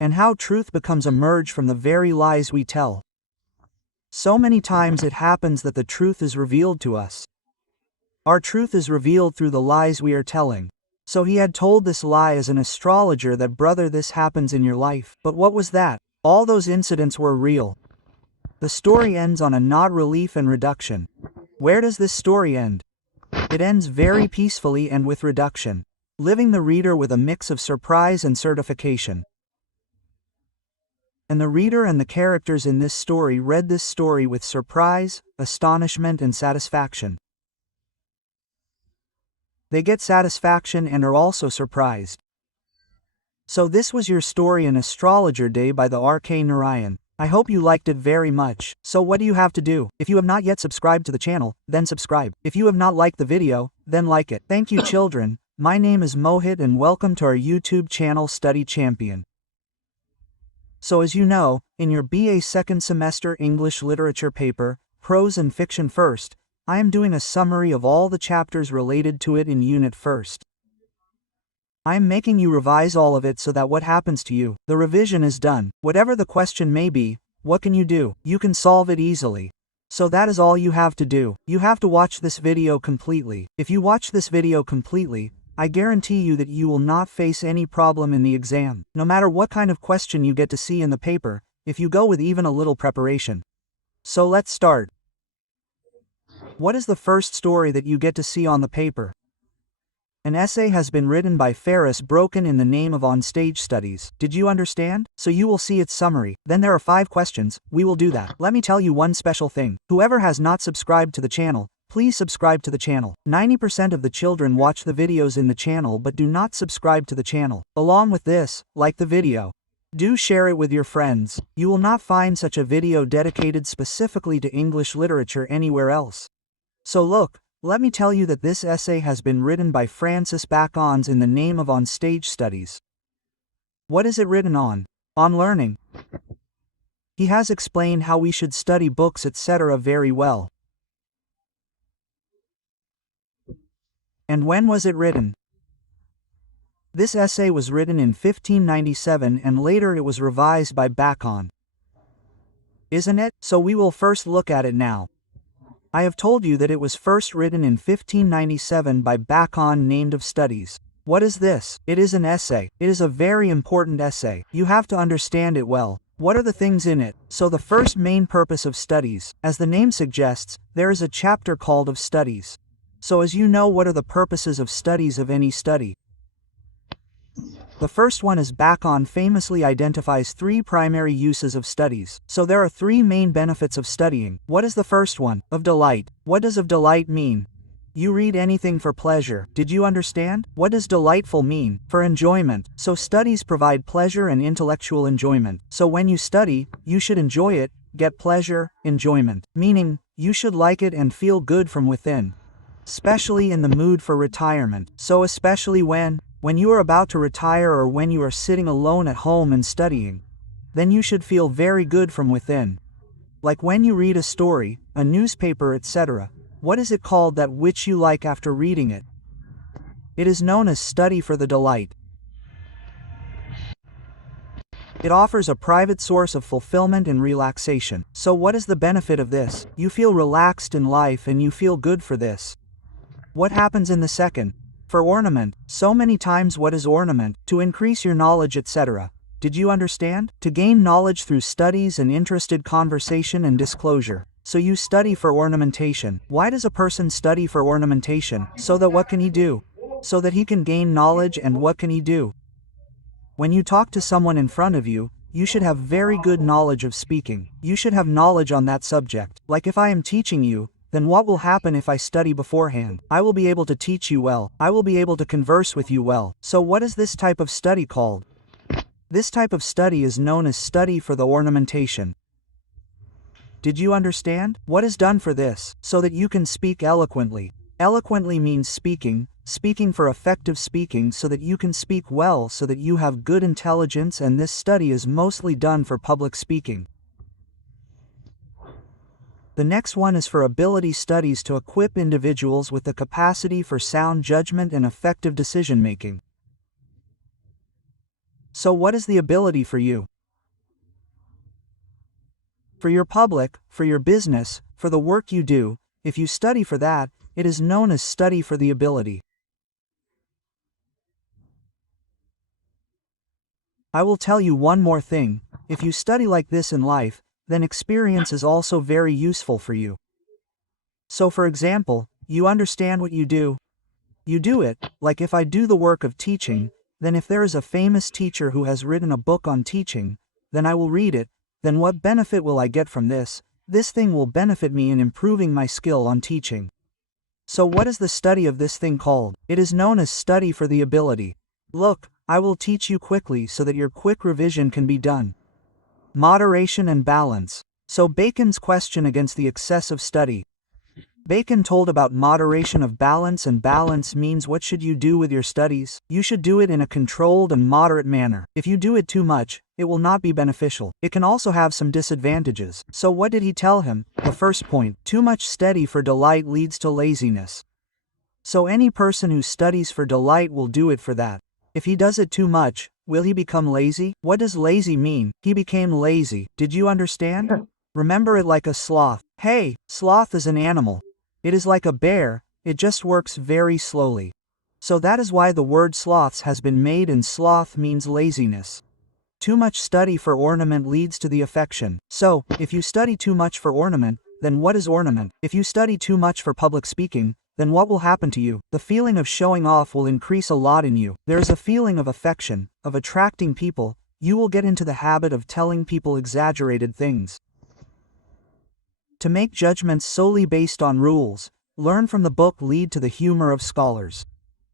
And how truth becomes emerged from the very lies we tell. So many times it happens that the truth is revealed to us. Our truth is revealed through the lies we are telling. So he had told this lie as an astrologer that brother, this happens in your life. But what was that? All those incidents were real. The story ends on a nod, relief and reduction. Where does this story end? It ends very peacefully and with reduction, leaving the reader with a mix of surprise and certification. And the reader and the characters in this story read this story with surprise, astonishment and satisfaction. They get satisfaction and are also surprised. So this was your story, An Astrologer Day by the R.K. Narayan. I hope you liked it very much. So what do you have to do? If you have not yet subscribed to the channel, then subscribe. If you have not liked the video, then like it. Thank you children. My name is Mohit and welcome to our YouTube channel Study Champion. So as you know, in your BA second semester English literature paper, Prose and Fiction First, I am doing a summary of all the chapters related to it in Unit First. I am making you revise all of it so that what happens to you, the revision is done. Whatever the question may be, what can you do? You can solve it easily. So that is all you have to do. You have to watch this video completely. If you watch this video completely, I guarantee you that you will not face any problem in the exam, no matter what kind of question you get to see in the paper, if you go with even a little preparation. So let's start. What is the first story that you get to see on the paper? An essay has been written by Ferris Broken in the name of Onstage Studies. Did you understand? So you will see its summary. Then there are 5 questions. We will do that. Let me tell you one special thing. Whoever has not subscribed to the channel, please subscribe to the channel. 90% of the children watch the videos in the channel but do not subscribe to the channel. Along with this, like the video. Do share it with your friends. You will not find such a video dedicated specifically to English literature anywhere else. So look, let me tell you that this essay has been written by Francis Bacons in the name of On Stage Studies. What is it written on? On learning. He has explained how we should study books etc. very well. And when was it written? This essay was written in 1597 and later it was revised by Bacon. Isn't it? So we will first look at it now. I have told you that it was first written in 1597 by Bacon named of Studies. What is this? It is an essay. It is a very important essay. You have to understand it well. What are the things in it? So the first main purpose of studies, as the name suggests, there is a chapter called of studies. So as you know, what are the purposes of studies of any study? The first one is Bacon famously identifies three primary uses of studies. So there are three main benefits of studying. What is the first one? Of delight. What does of delight mean? You read anything for pleasure. Did you understand? What does delightful mean? For enjoyment. So studies provide pleasure and intellectual enjoyment. So when you study, you should enjoy it, get pleasure, enjoyment. Meaning, you should like it and feel good from within. Especially in the mood for retirement. So especially when you are about to retire or when you are sitting alone at home and studying, then you should feel very good from within. Like when you read a story, a newspaper etc. What is it called that which you like after reading it? It is known as study for the delight. It offers a private source of fulfillment and relaxation. So what is the benefit of this? You feel relaxed in life and you feel good for this. What happens in the second? For ornament. So many times what is ornament? To increase your knowledge etc. Did you understand? To gain knowledge through studies and interested conversation and disclosure. So you study for ornamentation. Why does a person study for ornamentation? So that what can he do? So that he can gain knowledge. And what can he do? When you talk to someone in front of you, you should have very good knowledge of speaking. You should have knowledge on that subject. Like if I am teaching you, then what will happen if I study beforehand? I will be able to teach you well. I will be able to converse with you well. So what is this type of study called? This type of study is known as study for the ornamentation. Did you understand? What is done for this? So that you can speak eloquently. Eloquently means speaking for effective speaking so that you can speak well so that you have good intelligence, and this study is mostly done for public speaking. The next one is for ability studies to equip individuals with the capacity for sound judgment and effective decision-making. So what is the ability for you? For your public, for your business, for the work you do, if you study for that, it is known as study for the ability. I will tell you one more thing. If you study like this in life, then experience is also very useful for you. So for example, you understand what you do. You do it, like if I do the work of teaching, then if there is a famous teacher who has written a book on teaching, then I will read it, then what benefit will I get from this? This thing will benefit me in improving my skill on teaching. So what is the study of this thing called? It is known as study for the ability. Look, I will teach you quickly so that your quick revision can be done. Moderation and balance. So Bacon's question against the excessive study. Bacon told about moderation of balance, and balance means what should you do with your studies? You should do it in a controlled and moderate manner. If you do it too much, it will not be beneficial. It can also have some disadvantages. So what did he tell him? The first point, too much study for delight leads to laziness. So any person who studies for delight will do it for that. If he does it too much, will he become lazy? What does lazy mean? He became lazy. Did you understand? Remember it like a sloth. Hey, sloth is an animal. It is like a bear, it just works very slowly. So that is why the word sloths has been made, and sloth means laziness. Too much study for ornament leads to the affection. So, if you study too much for ornament, then what is ornament? If you study too much for public speaking, then what will happen to you? The feeling of showing off will increase a lot in you. There is a feeling of affection, of attracting people. You will get into the habit of telling people exaggerated things. To make judgments solely based on rules, learn from the book lead to the humor of scholars.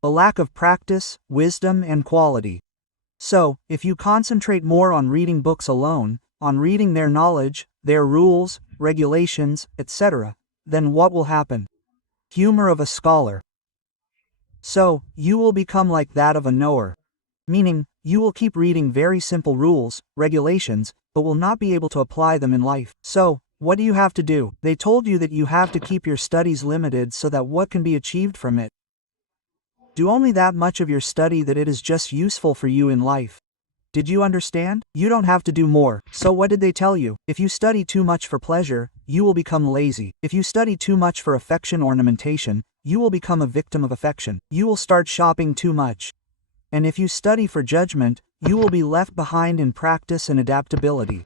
A lack of practice, wisdom and quality. So, if you concentrate more on reading books alone, on reading their knowledge, their rules, regulations, etc., then what will happen? Humor of a scholar. So, you will become like that of a knower. Meaning, you will keep reading very simple rules, regulations, but will not be able to apply them in life. So, what do you have to do? They told you that you have to keep your studies limited so that what can be achieved from it? Do only that much of your study that it is just useful for you in life. Did you understand? You don't have to do more. So what did they tell you? If you study too much for pleasure, you will become lazy. If you study too much for affection ornamentation, you will become a victim of affection. You will start shopping too much. And if you study for judgment, you will be left behind in practice and adaptability.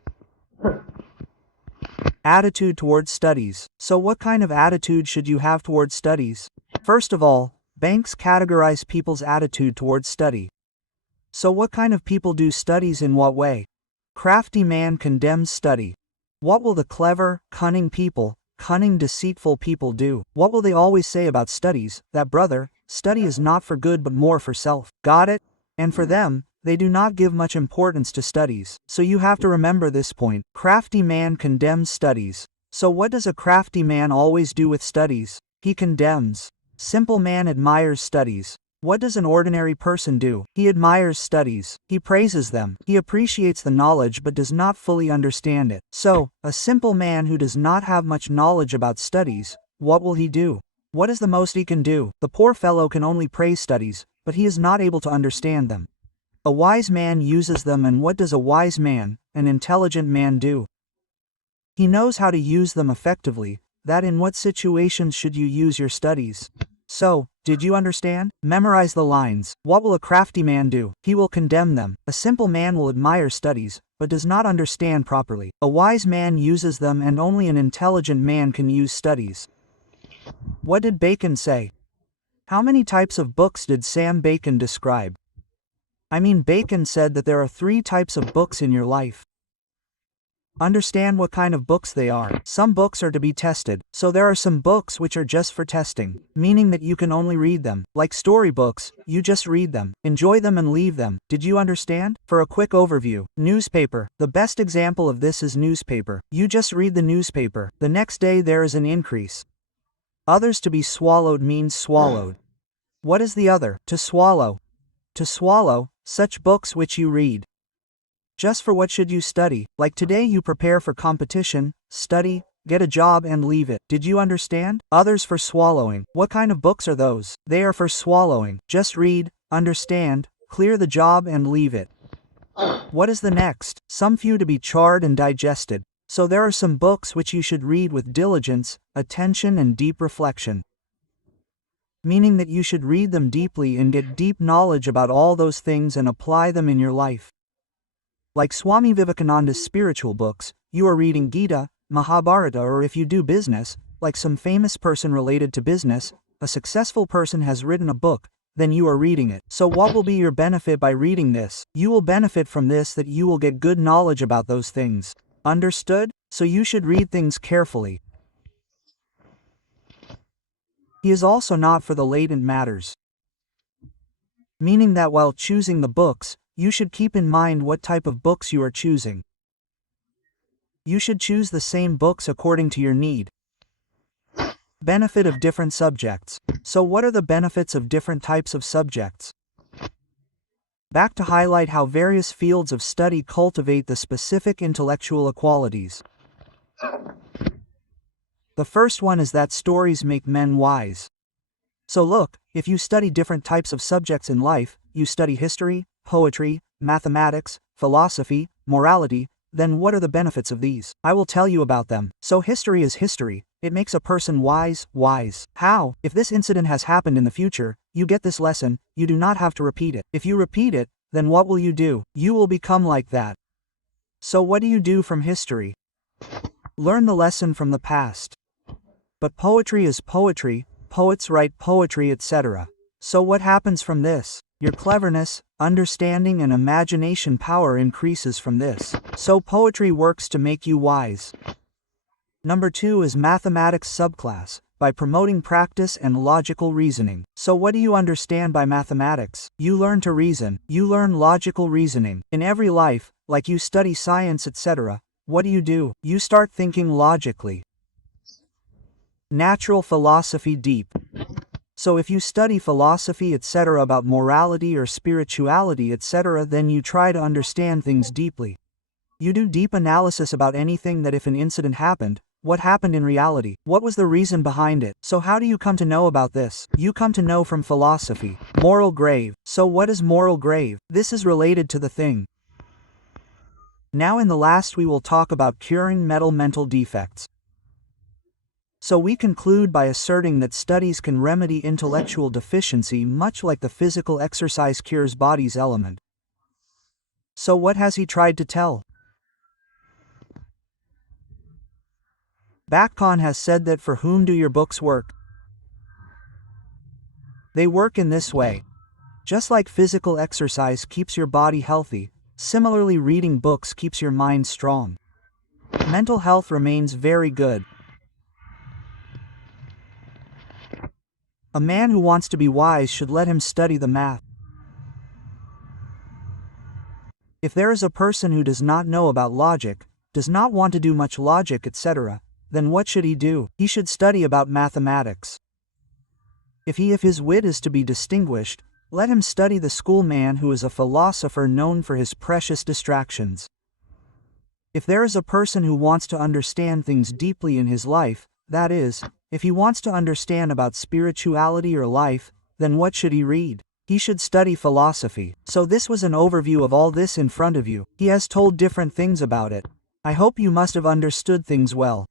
Attitude towards studies. So what kind of attitude should you have towards studies? First of all, banks categorize people's attitude towards study. So what kind of people do studies in what way? Crafty man condemns study. What will the clever, cunning people, cunning deceitful people do? What will they always say about studies? That brother, study is not for good but more for self. Got it? And for them, they do not give much importance to studies. So you have to remember this point. Crafty man condemns studies. So what does a crafty man always do with studies? He condemns. Simple man admires studies. What does an ordinary person do? He admires studies. He praises them. He appreciates the knowledge but does not fully understand it. So, a simple man who does not have much knowledge about studies, what will he do? What is the most he can do? The poor fellow can only praise studies, but he is not able to understand them. A wise man uses them, and what does a wise man, an intelligent man do? He knows how to use them effectively. That in what situations should you use your studies? So, did you understand? Memorize the lines. What will a crafty man do? He will condemn them. A simple man will admire studies, but does not understand properly. A wise man uses them, and only an intelligent man can use studies. What did Bacon say? How many types of books did Sam Bacon describe? Bacon said that there are 3 types of books in your life. Understand what kind of books they are. Some books are to be tested, so there are some books which are just for testing, meaning that you can only read them. Like storybooks, you just read them, enjoy them and leave them. Did you understand? For a quick overview, newspaper. The best example of this is newspaper. You just read the newspaper. The next day there is an increase. Others. To be swallowed means swallowed. What is the other? To swallow. To swallow, such books which you read. Just for what should you study? Like today you prepare for competition, study, get a job and leave it. Did you understand? Others. For swallowing. What kind of books are those? They are for swallowing. Just read, understand, clear the job and leave it. What is the next? Some few. To be charred and digested. So there are some books which you should read with diligence, attention and deep reflection. Meaning that you should read them deeply and get deep knowledge about all those things and apply them in your life. Like Swami Vivekananda's spiritual books, you are reading Gita, Mahabharata, or if you do business, like some famous person related to business, a successful person has written a book, then you are reading it. So what will be your benefit by reading this? You will benefit from this that you will get good knowledge about those things. Understood? So you should read things carefully. He is also not for the latent matters. Meaning that while choosing the books, you should keep in mind what type of books you are choosing. You should choose the same books according to your need. Benefit of different subjects. So what are the benefits of different types of subjects? Back to highlight how various fields of study cultivate the specific intellectual qualities. The first one is that stories make men wise. So look, if you study different types of subjects in life, you study history, poetry, mathematics, philosophy, morality, then what are the benefits of these? I will tell you about them. So history is history. It makes a person wise. How? If this incident has happened in the future, you get this lesson, you do not have to repeat it. If you repeat it, then what will you do? You will become like that. So what do you do from history? Learn the lesson from the past. But poetry is poetry, poets write poetry, etc. So what happens from this? Your cleverness, understanding and imagination power increases from this. So poetry works to make you wise. Number 2 is mathematics subclass. by promoting practice and logical reasoning. So what do you understand by mathematics? You learn to reason. You learn logical reasoning. In every life, like you study science, etc., what do? You start thinking logically. Natural philosophy deep. So if you study philosophy, etc., about morality or spirituality, etc., then you try to understand things deeply. You do deep analysis about anything, that if an incident happened, what happened in reality? What was the reason behind it? So how do you come to know about this? You come to know from philosophy. Moral grave. So what is moral grave? This is related to the thing. Now in the last we will talk about curing mental defects. So we conclude by asserting that studies can remedy intellectual deficiency much like the physical exercise cures body's element. So what has he tried to tell? Bacon has said that for whom do your books work? They work in this way. Just like physical exercise keeps your body healthy, similarly reading books keeps your mind strong. Mental health remains very good. A man who wants to be wise should let him study the math. If there is a person who does not know about logic, does not want to do much logic, etc., then what should he do? He should study about mathematics. If his wit is to be distinguished, let him study the schoolman who is a philosopher known for his precious distractions. If there is a person who wants to understand things deeply in his life, that is, if he wants to understand about spirituality or life, then what should he read? He should study philosophy. So this was an overview of all this in front of you. He has told different things about it. I hope you must have understood things well.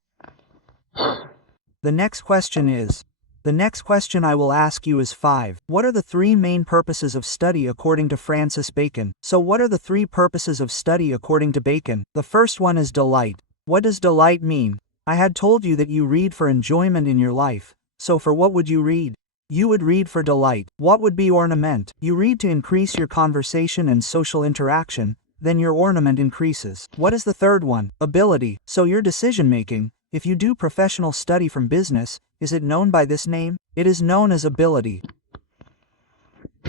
The next question I will ask you is 5. What are the 3 main purposes of study according to Francis Bacon? So what are the 3 purposes of study according to Bacon? The first one is delight. What does delight mean? I had told you that you read for enjoyment in your life, so for what would you read? You would read for delight. What would be ornament? You read to increase your conversation and social interaction, then your ornament increases. What is the third one? Ability. So your decision making, if you do professional study from business, is it known by this name? It is known as ability.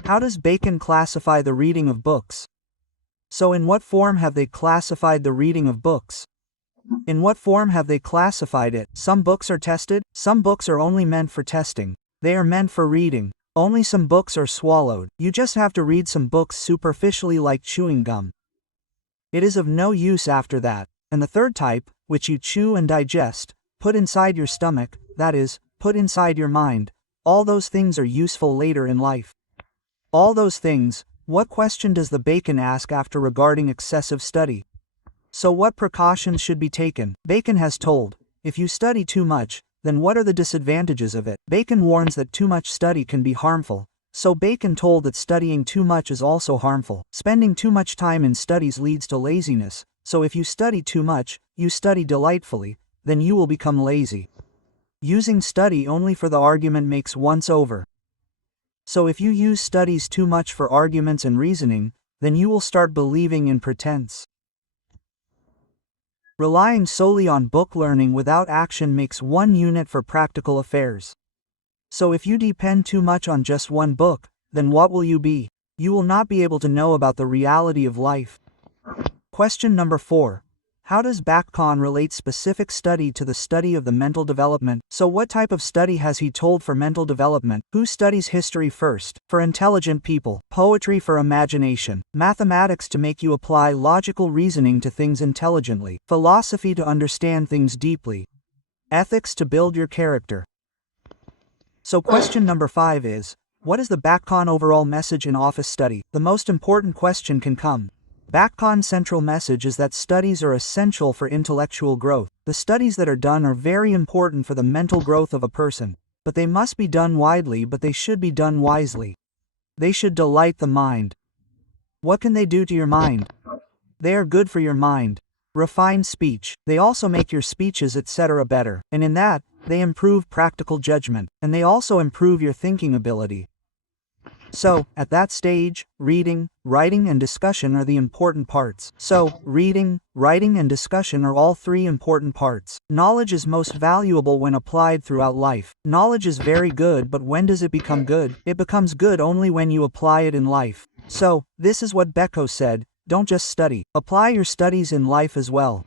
How does Bacon classify the reading of books? So in what form have they classified the reading of books? In what form have they classified it? Some books are tested, some books are only meant for testing. They are meant for reading. Only some books are swallowed. You just have to read some books superficially like chewing gum. It is of no use after that. And the third type, which you chew and digest, put inside your stomach, that is, put inside your mind, all those things are useful later in life. All those things. What question does the Bacon ask after regarding excessive study? So what precautions should be taken? Bacon has told, if you study too much, then what are the disadvantages of it? Bacon warns that too much study can be harmful. So Bacon told that studying too much is also harmful. Spending too much time in studies leads to laziness. So if you study too much, you study delightfully, then you will become lazy. Using study only for the argument makes once over. So if you use studies too much for arguments and reasoning, then you will start believing in pretense. Relying solely on book learning without action makes 1 unit for practical affairs. So if you depend too much on just one book, then what will you be? You will not be able to know about the reality of life. Question number 4. How does Bacon relate specific study to the study of the mental development? So what type of study has he told for mental development? Who studies history first? For intelligent people. Poetry for imagination. Mathematics to make you apply logical reasoning to things intelligently. Philosophy to understand things deeply. Ethics to build your character. So question number 5 is, what is the Bacon overall message in office study? The most important question can come. Bacon's central message is that studies are essential for intellectual growth. The studies that are done are very important for the mental growth of a person, but they must be done widely, but they should be done wisely. They should delight the mind. What can they do to your mind? They are good for your mind. Refine speech. They also make your speeches, etc. better, and in that, they improve practical judgment, and they also improve your thinking ability. So, at that stage, reading, writing, and discussion are the important parts. So, reading, writing, and discussion are all three important parts. Knowledge is most valuable when applied throughout life. Knowledge is very good, but when does it become good? It becomes good only when you apply it in life. So, this is what Beko said: don't just study. Apply your studies in life as well.